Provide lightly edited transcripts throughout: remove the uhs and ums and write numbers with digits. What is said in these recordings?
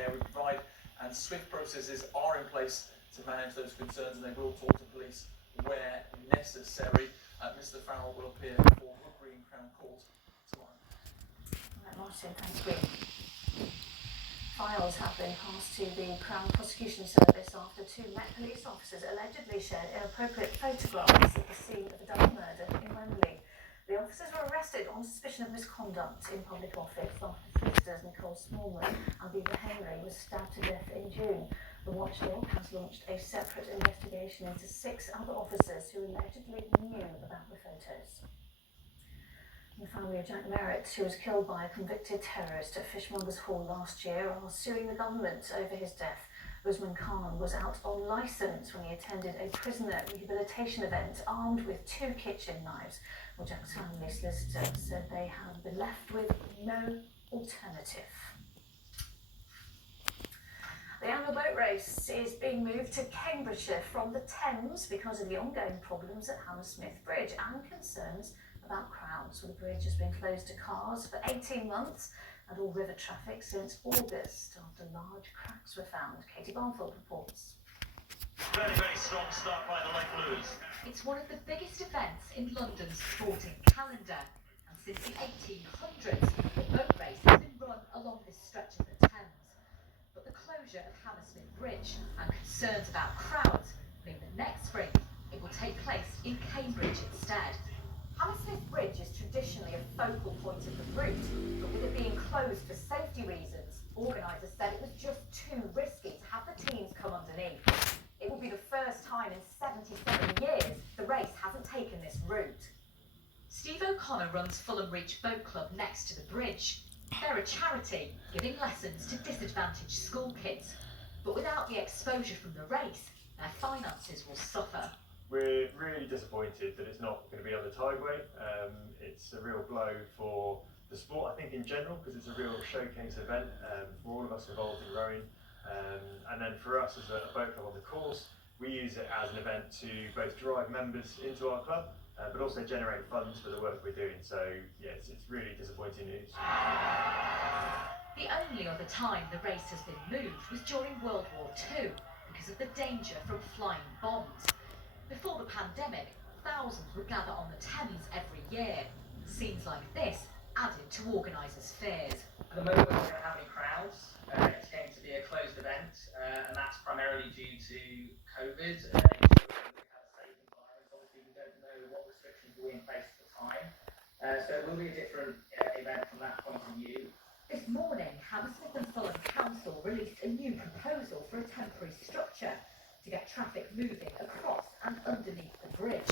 care we provide, and swift processes are in place to manage those concerns, and they will talk to police where necessary. Mr. Farrell will appear before Wood Green Crown Court tomorrow. Right, Martin, thank you. Files have been passed to the Crown Prosecution Service after two Met Police officers allegedly shared inappropriate photographs at the scene of the double murder in Wembley. The officers were arrested on suspicion of misconduct in public office after solicitors Nicole Smallman and Beaver Henry was stabbed to death in June. The watchdog has launched a separate investigation into 6 other officers who allegedly knew about the photos. The family of Jack Merritt, who was killed by a convicted terrorist at Fishmongers Hall last year, are suing the government over his death. Usman Khan was out on licence when he attended a prisoner rehabilitation event armed with 2 kitchen knives. Well, Jack's family solicitor said they have been left with no alternative. The annual boat race is being moved to Cambridgeshire from the Thames because of the ongoing problems at Hammersmith Bridge and concerns about crowds. Well, the bridge has been closed to cars for 18 months and all river traffic since August after large cracks were found. Katie Barnfield reports. Very, very strong start by the Lake Blues. It's one of the biggest events in London's sporting calendar, and since the 1800s, the boat race has been run along this stretch of the Thames. But the closure of Hammersmith Bridge and concerns about crowds mean that next spring it will take place in Cambridge instead. Hammersmith Bridge is traditionally a focal point of the route, but with it being closed for safety reasons, organisers said it was just too risky to have the teams come underneath. It will be the first time in 77 years the race hasn't taken this route. Steve O'Connor runs Fulham Reach Boat Club next to the bridge. They're a charity giving lessons to disadvantaged school kids, but without the exposure from the race, their finances will suffer. We're really disappointed that it's not going to be on the Tideway. It's a real blow for the sport, I think, in general, because it's a real showcase event for all of us involved in rowing. And then for us as a boat club on the course, we use it as an event to both drive members into our club, but also generate funds for the work we're doing. So, yeah, it's really disappointing news. The only other time the race has been moved was during World War II because of the danger from flying bombs. Before the pandemic, thousands would gather on the Thames every year. Scenes like this added to organisers' fears. At the moment, we're not going to have any crowds. It's going to be a closed event, and that's primarily due to COVID. We have a safe environment. Obviously, we don't know what restrictions will be in place at the time. So it will be a different event from that point of view. This morning, Hammersmith and Fulham Council released a new proposal for a temporary structure to get traffic moving across and underneath the bridge.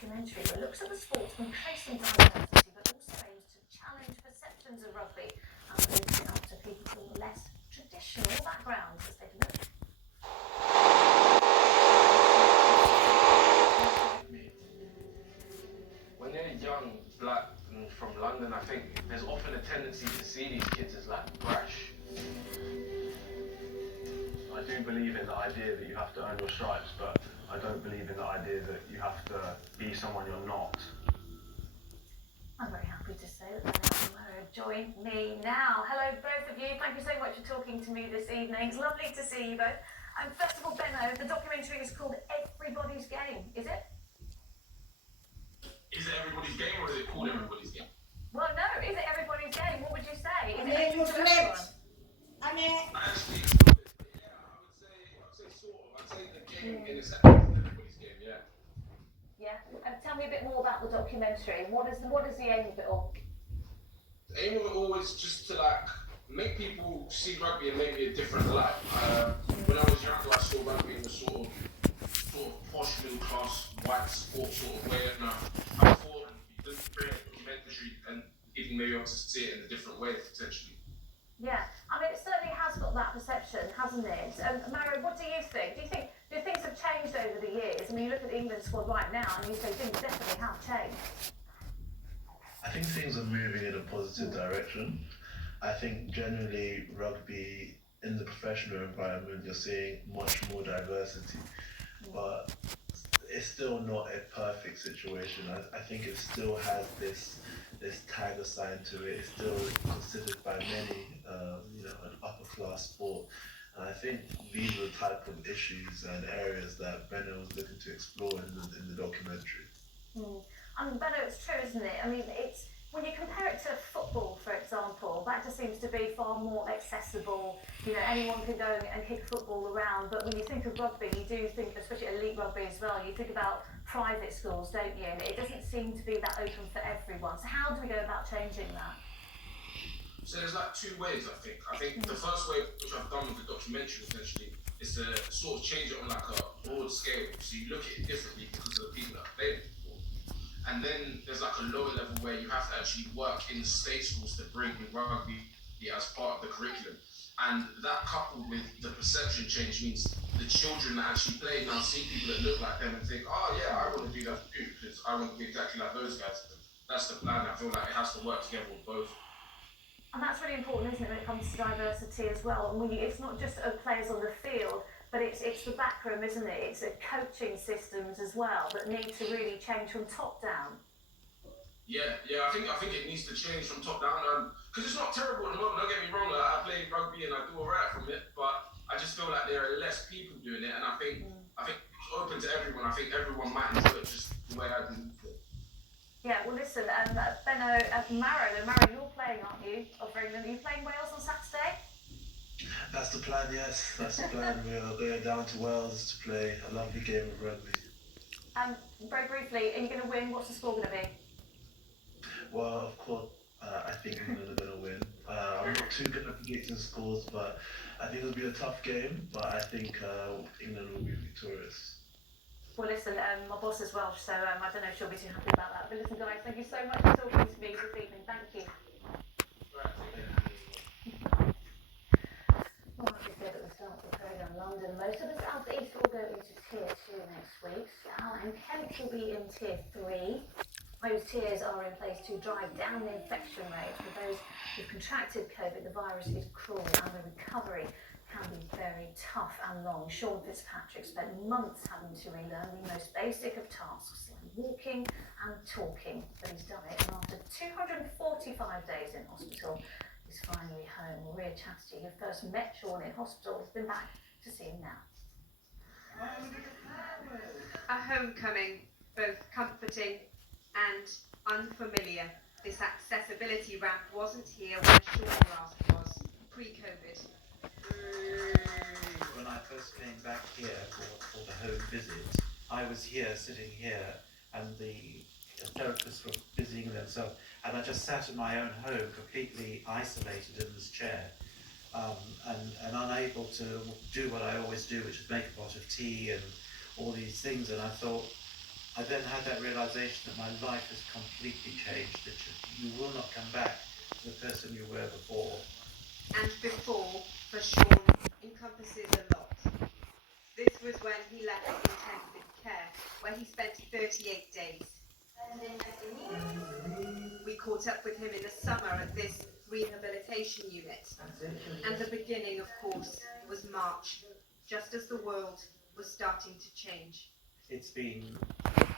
documentary that looks at the sport from tracing diversity, but also aims to challenge perceptions of rugby and open up to people from less traditional backgrounds. Let's take a look. When you're young, black, and from London, I think there's often a tendency to see these kids as like brash. I do believe in the idea that you have to earn your stripes, but I don't believe in the idea that you have to be someone you're not. I'm very happy to say that Bernard joined me now. Hello, both of you. Thank you so much for talking to me this evening. It's lovely to see you both. First of all, Benno, the documentary is called Everybody's Game, is it? Is it everybody's game or is it called everybody's game? Well, no, is it everybody's game? What would you say? Is it you open to flipped. everyone? Actually, it's not, yeah, I would say sort of. I'd say the game in a sense is everybody's game, yeah. Yeah. Tell me a bit more about the documentary. What is the aim of it all? The aim of it all was just to like make people see rugby in maybe a different light. When I was younger, I saw rugby in the sort of posh middle class white sport sort of way, and I thought you could create a documentary and even maybe able to see it in a different way potentially. Yeah, I mean, it certainly has got that perception, hasn't it? Mario, what do you think? Do things have changed over the years? I mean, you look at the England squad right now and you say things definitely have changed. I think things are moving in a positive direction. I think generally rugby in the professional environment, you're seeing much more diversity, but it's still not a perfect situation. I think it still has this tag assigned to it. It's still considered by many, an upper class sport. And I think these are the type of issues and areas that Benno was looking to explore in the documentary. I mean, Benno, it's true, isn't it? I mean, it's when you compare it to football, for example, that just seems to be far more accessible. You know, anyone can go and kick a football around. But when you think of rugby, you do think, especially elite rugby as well, you think about private schools, don't you? And it doesn't seem to be that open for everyone. So how do we go about changing that? So there's like two ways, I think. I think the first way, which I've done with the documentary essentially, is to sort of change it on like a broad scale. So you look at it differently because of the people that play it before. And then there's like a lower level where you have to actually work in state schools to bring rugby as part of the curriculum. And that coupled with the perception change means the children that actually play now see people that look like them and think, oh yeah, I want to do that too, because I want to be exactly like those guys. That's the plan. I feel like it has to work together with both. And that's really important, isn't it, when it comes to diversity as well? And it's not just players on the field, but it's the backroom, isn't it? It's the coaching systems as well that need to really change from top down. Yeah, I think it needs to change from top down. Because it's not terrible at the moment. Don't get me wrong. Like, I play rugby and I do alright from it, but I just feel like there are less people doing it, and I think it's open to everyone. I think everyone might enjoy it just the way I do. Yeah, well, listen, Benno, Maro, you're playing, aren't you? Are you playing Wales on Saturday? That's the plan, yes. That's the plan. We are going down to Wales to play a lovely game of rugby. Very briefly, are you going to win? What's the score going to be? Well, of course, I think England are going to win. I'm not too good at predicting scores, but I think it'll be a tough game. But I think England will be victorious. Well, listen, my boss is Welsh, so I don't know if she'll be too happy about that. But listen, guys, thank you so much for talking to me this evening. Thank you. Well, like I said at the start of the programme, London, most of the South East will go into Tier 2 next week. Slough and Kent will be in Tier 3. Those tiers are in place to drive down the infection rate. For those who've contracted COVID, the virus is cruel and the recovery can be very tough and long. Sean Fitzpatrick spent months having to relearn the most basic of tasks like walking and talking, but he's done it, and after 245 days in hospital, he's finally home. Maria Chastity, who first met Sean in hospital, has been back to see him now. A homecoming, both comforting and unfamiliar. This accessibility ramp wasn't here when Sean last was, pre-COVID. When I first came back here for the home visit, I was here, sitting here, and the therapists were busying themselves, and I just sat in my own home, completely isolated in this chair, and unable to do what I always do, which is make a pot of tea and all these things. And I then had that realization that my life has completely changed, that you will not come back to the person you were before. And before, for Sean, encompasses a lot. This was when he left intensive care, where he spent 38 days. We caught up with him in the summer at this rehabilitation unit. And the beginning, of course, was March, just as the world was starting to change. It's been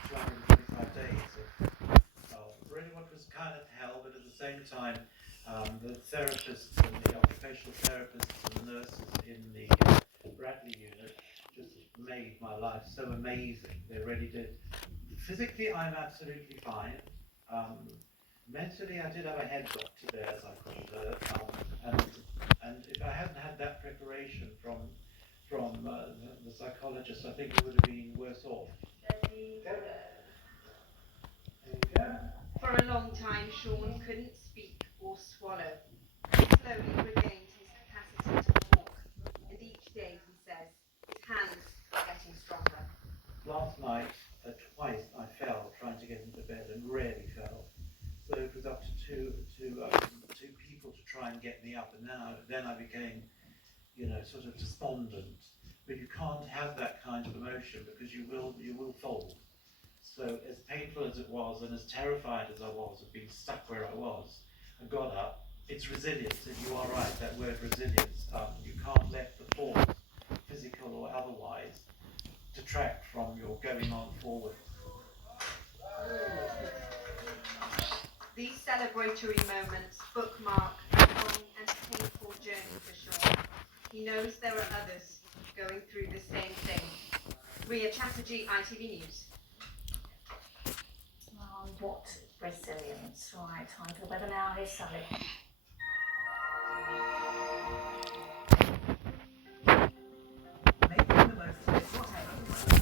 225 days of really what was kind of hell, but at the same time, the therapists and the occupational therapists and the nurses in the Bradley unit just made my life so amazing. They really did. Physically, I'm absolutely fine. Mentally, I did have a head doctor there, as I called her, and if I hadn't had that preparation from the psychologist, I think it would have been worse off. There you go. For a long time, Sean couldn't speak or swallow. try and get me up, and then I became, you know, sort of despondent. But you can't have that kind of emotion because you will fold. So as painful as it was, and as terrified as I was of being stuck where I was, I got up. It's resilience, and you are right, that word resilience. You can't let the force, physical or otherwise, detract from your going on forward. These celebratory moments bookmark a long and painful journey for Sean. He knows there are others going through the same thing. Ria Chatterjee, ITV News. Oh, what resilience. Right, time for the weather now. Here's Sally. Making the most of it, whatever the weather.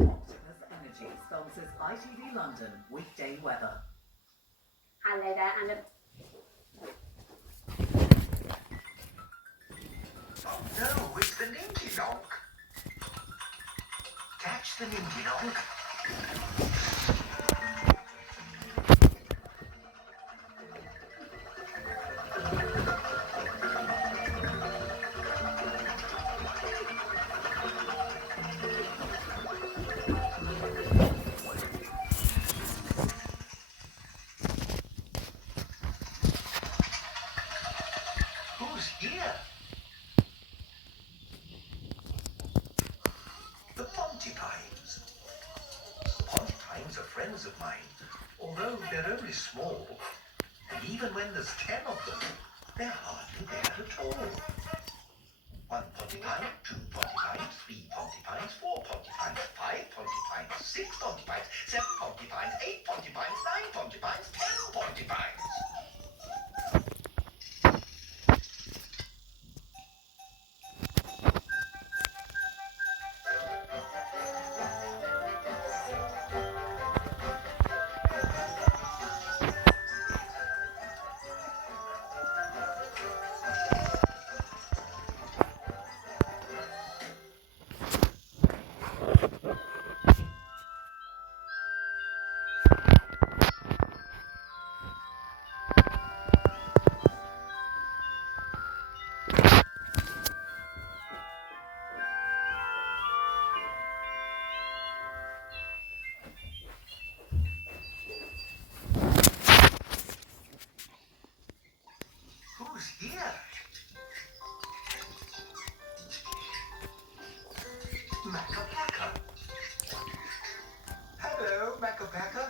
Octopus Energy sponsors ITV London weekday weather. Hello there, and Oh no, it's the Ninky Nonk. Catch the Ninky Nonk. Who's here? The Pontipines. Pontipines are friends of mine, although they're only small. And even when there's 10 of them, they're hardly there at all. 1 Pontipine, 2 Pontipines, 3 Pontipines, 4 Pontipines, 5 Pontipines, 6 Pontipines, 7 Pontipines, 8 Pontipines, 9 Pontipines, 10 Pontipines. Who's here? Macapaca. Hello, Macapaca.